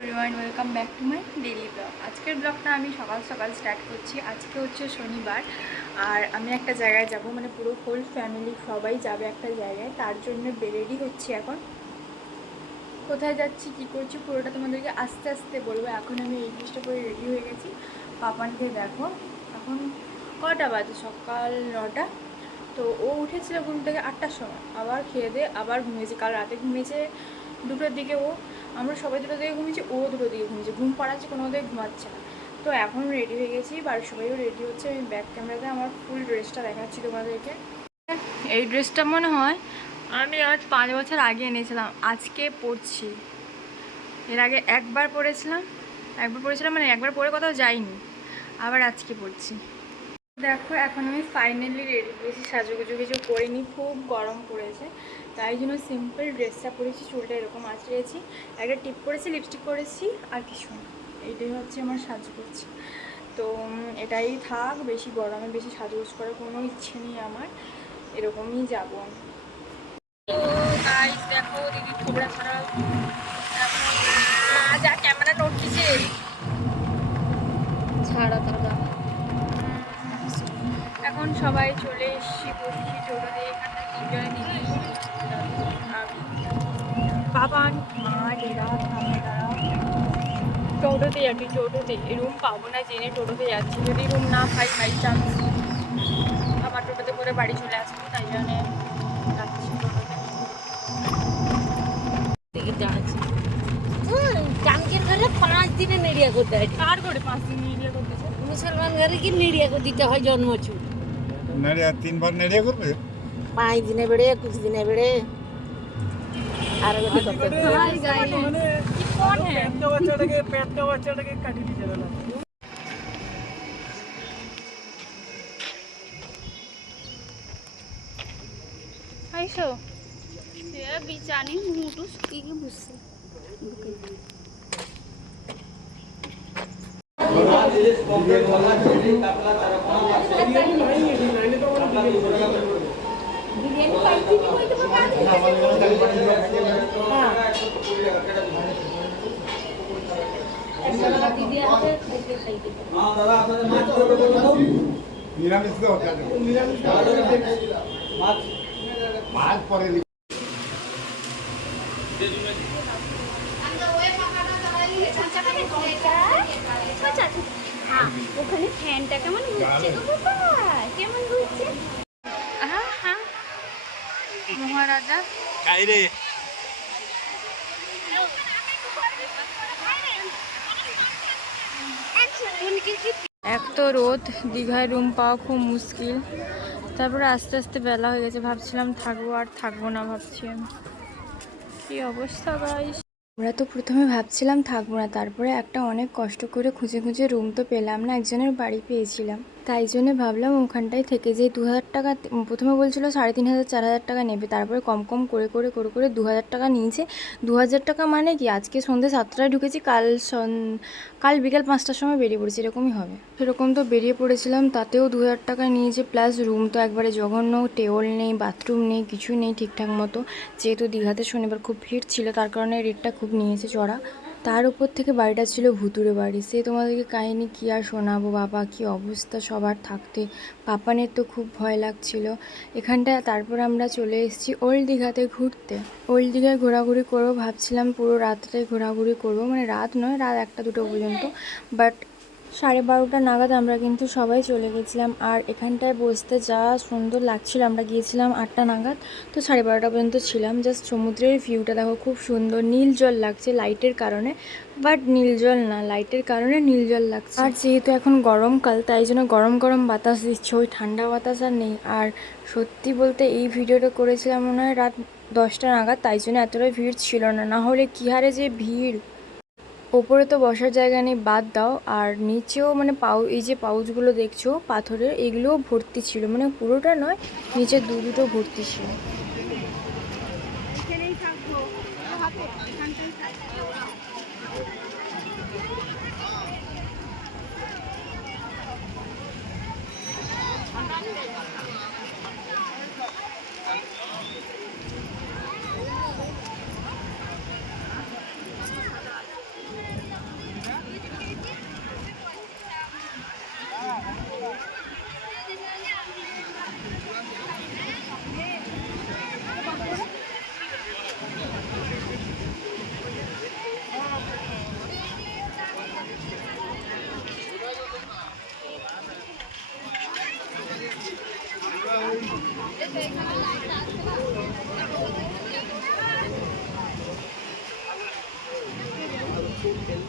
Welcome back to my daily blog. আজকের ব্লগটা আমি সকাল সকাল স্টার্ট করছি। আজকে হচ্ছে শনিবার আর আমি একটা জায়গায় যাব, মানে পুরো হোল ফ্যামিলি সবাই যাবে একটা জায়গায়। তার জন্য রেডি হচ্ছি। এখন কোথায় যাচ্ছি কী করছি পুরোটা তোমাদেরকে আস্তে আস্তে বলবো। এখন আমি এই জিনিসটা করে রেডি হয়ে গেছি। পাপানকে দেখো এখন কটা বাজে, সকাল 9টা। তো ও উঠেছিল ঘুম থেকে 8টার সময়, আবার খেয়ে দিয়ে আবার ঘুমিয়েছে। কাল রাতে ঘুমিয়েছে 2টোর দিকে। আমরা সবাই 2টোর দিকে ঘুমিয়েছি, ও 2টোর দিকে ঘুমিয়েছে। ঘুম পাড়াচ্ছে, কোনো দিকে ঘুমাচ্ছে না। তো এখন রেডি হয়ে গেছি, বাড়ির সবাইও রেডি হচ্ছে। আমি ব্যাক ক্যামেরাতে আমার ফুল ড্রেসটা দেখাচ্ছি তোমাদেরকে। এই ড্রেসটা মনে হয় আমি আজ 5 বছর আগে এনেছিলাম, আজকে পরছি। এর আগে একবার পরেছিলাম মানে একবার পরে কোথাও যাইনি, আবার আজকে পরছি। দেখো এখন আমি ফাইনালি রেডি হয়েছি, সাজুগুজু কিছু করিনি, খুব গরম পড়েছে তাই জন্য সিম্পল ড্রেসটা পরেছি। চুলটা এরকম আঁচড়েছি, একটা টিপ করেছি, লিপস্টিক করেছি, আর কিছু না। এইটাই হচ্ছে আমার সাজগোজ। তো এটাই থাক, বেশি গরমে বেশি সাজগোজ করার কোনো ইচ্ছে নেই আমার, এরকমই যাবো। তো গাইস দেখো দিদি থোবড়া ছাড়া যা ক্যামেরা নড়ছে, ছাড়া দাদা। এখন সবাই চলে এসছি, বসছি টোটোতে। এখানে 3জনে দিদি, বাবান, মা, ডেরা, টোটোতে যাচ্ছি। টোটোতে রুম পাবো না জেনে টোটোতে যাচ্ছি। যদি রুম না পাই বাই চান্স আবার টোটোতে করে বাড়ি চলে আসবো, তাই জন্য যাচ্ছি টোটোতে। টাঙ্কের ঘরে 5 দিনে নেড়িয়া করতে হয়। কার করে 5 দিন এরিয়া করতেছে? মুসলমান ঘরে কি নেড়িয়া দিতে হয় জন্মচুর? নেড়িয়া 3 বার নেড়িয়া করবে। 5 দিনে বেড়ে 21 দিনে বেড়ে আর গোটে করতে হাই গাইস, কি কোন है? পেট কা বাচ্চাটাকে কাটি দিতে হবে। আইসো সে বিচানি মুটু শুকিয়ে বসছে। নিরামিষ তো মাছ পরে ওখানে ফ্যানটা কেমন ঘুরছে গো বাবা, কেমন ঘুরছে। হ্যাঁ হ্যাঁ মহারাজা। কাইরে এক তো রোদ, দীঘায় রুম পাওয়া খুব মুশকিল। তারপরে আস্তে আস্তে বেলা হয়ে গেছে, ভাবছিলাম থাকবো আর থাকবো না, ভাবছি আমি কি অবস্থা গাইস। আমরা তো প্রথমে ভাবছিলাম থাকবো না, তারপরে একটা অনেক কষ্ট করে খুঁজে খুঁজে রুম তো পেলাম না, একজনের বাড়ি পেয়েছিলাম, তাই জন্য ভাবলাম ওখানটায় থেকে যে 2000 টাকা প্রথমে বলছিল 3500 4000 টাকা নেবে, তারপরে কম কম করে করে করে করে 2000 টাকা নিয়েছে। 2000 টাকা মানে কি, আজকে সন্ধ্যে 7টায় ঢুকেছি, কাল বিকাল 5টার সময় বেরিয়ে পড়েছি, এরকমই হবে। সেরকম তো বেরিয়ে পড়েছিলাম, তাতেও 2000 টাকা নিয়েছে, প্লাস রুম তো একবারে জঘন্য, টেবল নেই, বাথরুম নেই, কিছু নেই ঠিকঠাক মতো। যেহেতু দীঘাতে শনিবার খুব ভিড় ছিল, তার কারণে রেটটা খুব নিয়েছে চড়া। তার উপর থেকে বাড়িটা ছিল ভুতুড়ে বাড়ি, সে তোমাদেরকে কাহিনী কী আর শোনাবো। বাবা কী অবস্থা সবার থাকতে, পাপানের তো খুব ভয় লাগছিল এখানটায়। তারপর আমরা চলে এসেছি ওল্ড দীঘাতে ঘুরতে। ওল্ড দীঘায় ঘোরাঘুরি করবো ভাবছিলাম, পুরো রাতটাই ঘোরাঘুরি করবো, মানে রাত নয়, রাত 1টা 2টো পর্যন্ত। বাট 12:30 নাগাদ আমরা কিন্তু সবাই চলে গেছিলাম। আর এখানটায় বসতে যা সুন্দর লাগছিল, আমরা গিয়েছিলাম 8টা নাগাদ, তো 12:30 পর্যন্ত ছিলাম। জাস্ট সমুদ্রের ভিউটা দেখো, খুব সুন্দর, নীল জল লাগছে লাইটের কারণে, বাট নীল জল না, লাইটের কারণে নীল জল লাগছে। আর যেহেতু এখন গরমকাল, তাই জন্য গরম গরম বাতাস দিচ্ছে, ওই ঠান্ডা বাতাস আর নেই। আর সত্যি বলতে এই ভিডিওটা করেছিলাম মনে হয় রাত 10টা নাগাদ, তাই জন্য এতটাই ভিড় ছিল না, না হলে কী হারে যে ভিড়। ওপরে তো বসার জায়গা নেই, বাদ দাও, আর নিচেও মানে এই যে পাউচগুলো দেখছো পাথরের, এগুলোও ভর্তি ছিল, মানে পুরোটা নয়, নিচে দুটো ভর্তি ছিল। এখন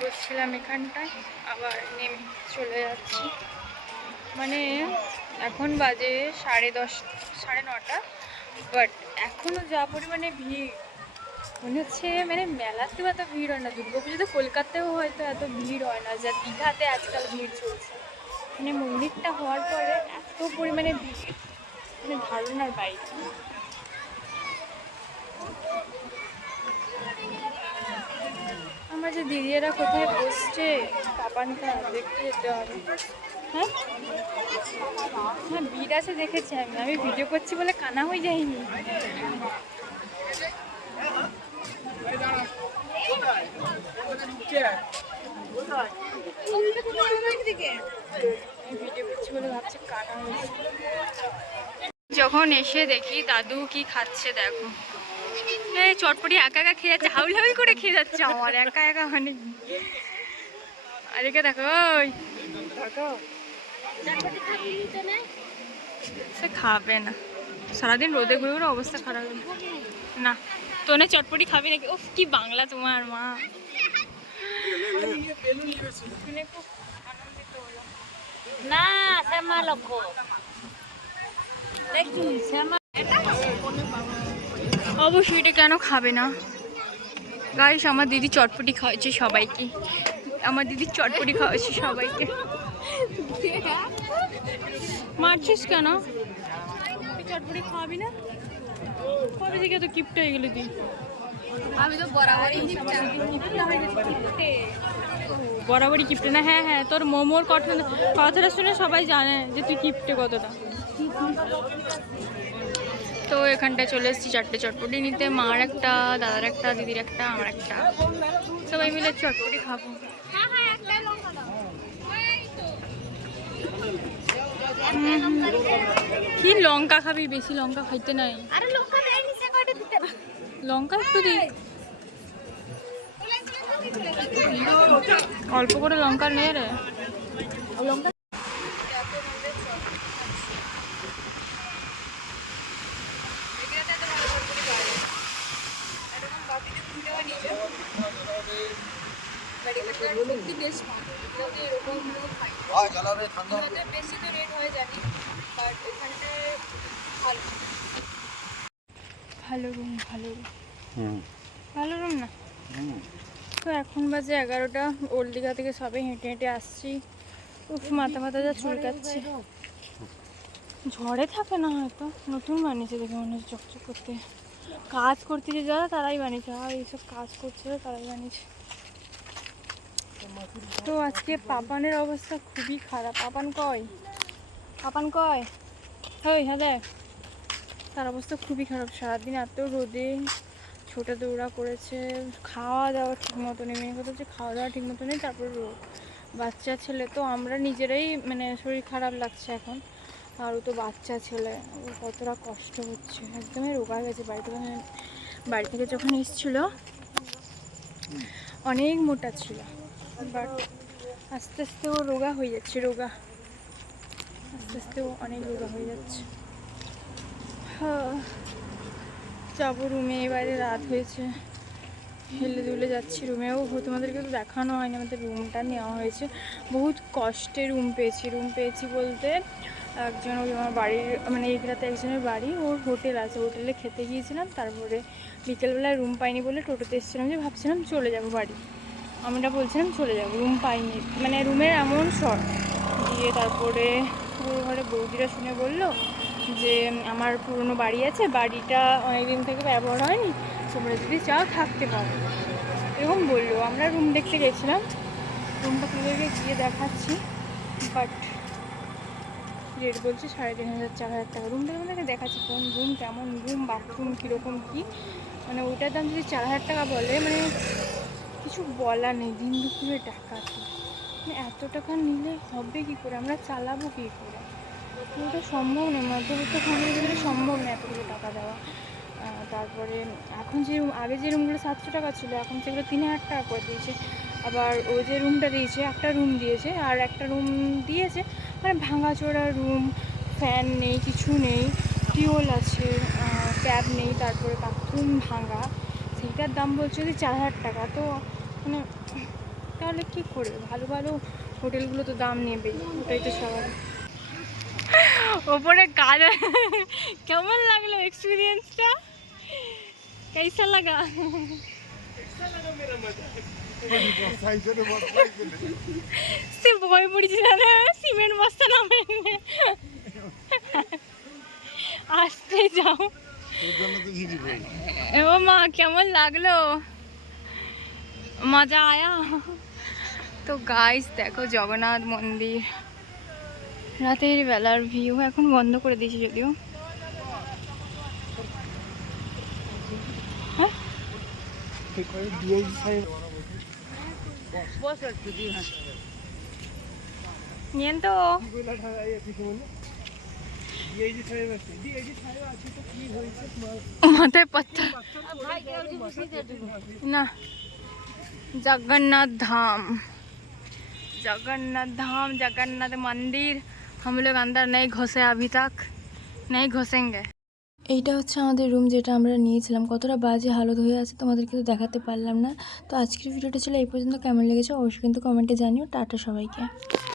বসছিলাম এখানটায়, আবার নেমে চলে যাচ্ছি। মানে এখন বাজে 10:30 9:30, বাট এখনও যা পরিমাণে ভিড় মনে হচ্ছে, মানে মেলাতে এত ভিড় হয় না, দুর্গাপুজোতে কলকাতাতেও হয়তো এত ভিড় হয় না যা দীঘাতে আজকাল ভিড় চলছে। মানে মন্দিরটা হওয়ার পরে এত পরিমাণে ভিড়, মানে ধারণার বাইরে। আমার যে দিদিরা কোথায় বসছে পাপানটা দেখতে যেতে হবে। হ্যাঁ হ্যাঁ, ভিড় আছে দেখেছি আমি ভিডিও করছি বলে কানা হয়ে যাইনি। ভিডিও করছি বলে ভাবছি কানা হয়েছে। যখন এসে দেখি দাদু কি খাচ্ছে, দেখো এই চটপটি একা একা খেয়ে যাচ্ছে, হাউল হাউল করে খেয়ে যাচ্ছে আমার একা একা। মানে আর একে দেখো, ওই দেখো সে খাবে না, সারাদিন রোদে ঘুরে ঘুরে অবস্থা খারাপ। না তোনে চটপটি খাবি নাকি? ও কি বাংলা তোমার মা। শুনে খুব আনন্দিত হলাম। না শ্যামা লক্ষ্য দেখি শ্যামা অবশ্যই এটা কেন খাবে না গাইস। আমার দিদি চটপটি খাওয়াচ্ছে সবাইকে, আমার দিদি চটপটি খাওয়াচ্ছে সবাইকে। মারছিস কেন? তুই চটপটি খাওয়াবি না? কবে থেকে তো কিপটা হয়ে গেলি তুই? আমি তো বরাবরই বরাবরই কিপটে না? হ্যাঁ হ্যাঁ, তোর মোমোর কথাটা শুনে সবাই জানে যে তুই কিপটে কতটা। তো এখানটায় চলে এসেছি 4টে চটপটি নিতে, মার একটা, দাদার একটা, দিদির একটা, আমার একটা, সবাই মিলে চটপটি খাবো। কি লঙ্কা খাবি? বেশি লঙ্কা খাইতে নাই। লঙ্কা একটু দিই, অল্প করে লঙ্কা নে রে। লঙ্কা বেশি তো রেট হয়ে যাবে, বাট এখানটায় ভালো রুম, ভালো রুম, ভালো রুম না। তো এখন বাজে 11টা, ওল্ড দীঘা থেকে সবে হেঁটে হেঁটে আসছি। উফ, মাথা মাথা যা চুলকাচ্ছে। ঝড়ে থাকে না হয়তো, নতুন বানিয়েছে দেখে মনে হচ্ছে চকচক করতে। কাজ করতে যে যারা তারাই বানিয়েছে, আর এইসব কাজ করছে তারাই বানিয়েছে। তো আজকে পাপানের অবস্থা খুবই খারাপ। পাপান কয়? পাপান কয়? ওই হ্যাঁ দেখ, তার অবস্থা খুবই খারাপ। সারাদিন এত রোদে ছোটা দৌড়া করেছে, খাওয়া দাওয়া ঠিক মতো নেই। মেন কথা হচ্ছে খাওয়া দাওয়া ঠিক মতো নেই, তারপর রোদ। বাচ্চা ছেলে তো, আমরা নিজেরাই মানে শরীর খারাপ লাগছে এখন, আর ও তো বাচ্চা ছেলে, ওর কতটা কষ্ট হচ্ছে। একদমই রোগা গেছে। বাড়ি থেকে যখন এসেছিলো অনেক মোটা ছিল, বাট আস্তে আস্তে ও রোগা হয়ে যাচ্ছে, আস্তে আস্তে ও অনেক রোগা হয়ে যাচ্ছে। হ্যাঁ, যাবো রুমে, এবারে রাত হয়েছে, হেলে দুলে যাচ্ছি রুমেও। তোমাদেরকে তো দেখানো হয়নি, আমাদের রুমটা নেওয়া হয়েছে। বহুত কষ্টে রুম পেয়েছি বলতে, একজন ওই আমার বাড়ির মানে এগুলাতে একজনের বাড়ি, ওর হোটেল আছে, হোটেলে খেতে গিয়েছিলাম। তারপরে বিকেলবেলায় রুম পাইনি বলে টোটোতে এসেছিলাম, যে ভাবছিলাম চলে যাব বাড়ি। আমরা বলছিলাম চলে যাব, রুম পাইনি, মানে রুমের এমন শর্ট দিয়ে। তারপরে ওর ঘরে বৌদিরা শুনে বললো যে আমার পুরনো বাড়ি আছে, বাড়িটা অনেকদিন থেকে ব্যবহার হয়নি, তোমরা যদি চাও থাকতে পারো, এরকম বললো। আমরা রুম দেখতে গেছিলাম, রুমটা তোমাদেরকে গিয়ে দেখাচ্ছি, বাট রেট বলছে 3500 4000 টাকা। রুমটা তোমাদেরকে দেখাচ্ছি কোন রুম, কেমন রুম, বাথরুম কীরকম কী, মানে ওইটার দাম যদি 4000 টাকা বলে, মানে কিছু বলা নেই। দিন দুপুরে টাকা তো, মানে এত টাকা নিলে হবে কী করে, আমরা চালাবো কী করে? ওটা সম্ভব নয়, মধ্যবিত্ত ফ্যামিলির ভিতরে সম্ভব নয় এতগুলো টাকা দেওয়া। তারপরে এখন যে রুম, আগে যে রুমগুলো 700 টাকা ছিল, এখন সেগুলো 3000 টাকা করে দিয়েছে। আবার ও যে রুমটা দিয়েছে, একটা রুম দিয়েছে, আর একটা রুম দিয়েছে মানে ভাঙাচোরা রুম, ফ্যান নেই, কিছু নেই, টিউবওয়েল আছে, ট্যাব নেই, তারপরে বাথরুম ভাঙা, সেইটার দাম বলছে যে 4,000 টাকা। তো মানে তাহলে কী করবে, ভালো ভালো হোটেলগুলো তো দাম নেবেই, ওটাই তো স্বাভাবিক। ওপরে কাজ কেমন লাগলো এক্সপিরিয়েন্সটা, कैसा लगा? সে ভয় পড়েছি না, সিমেন্ট বস্তা নামে আসতে যাও। ও মা, কেমন লাগলো, মজা আয়া? তো গাইস দেখো জগন্নাথ মন্দির, রাতের বেলার ভিউ, এখন বন্ধ করে দিয়েছি যদিও। নিয়েন তো মাথায় পাত্তা না। जगन्नाथ धाम, जगन्नाथ धाम, जगन्नाथ मंदिर, हम लोग अंदर नहीं घुसे, अभी तक नहीं घुसेंगे। এইটা হচ্ছে আমাদের রুম, যেটা আমরা নিয়েছিলাম। কতটা বাজে হালত হয়ে আছে তোমাদেরকে তো দেখাতে পারলাম না। তো আজকের ভিডিওটা ছিল এই পর্যন্ত। কেমন লেগেছে অবশ্যই কিন্তু কমেন্টে জানিও। টাটা সবাইকে।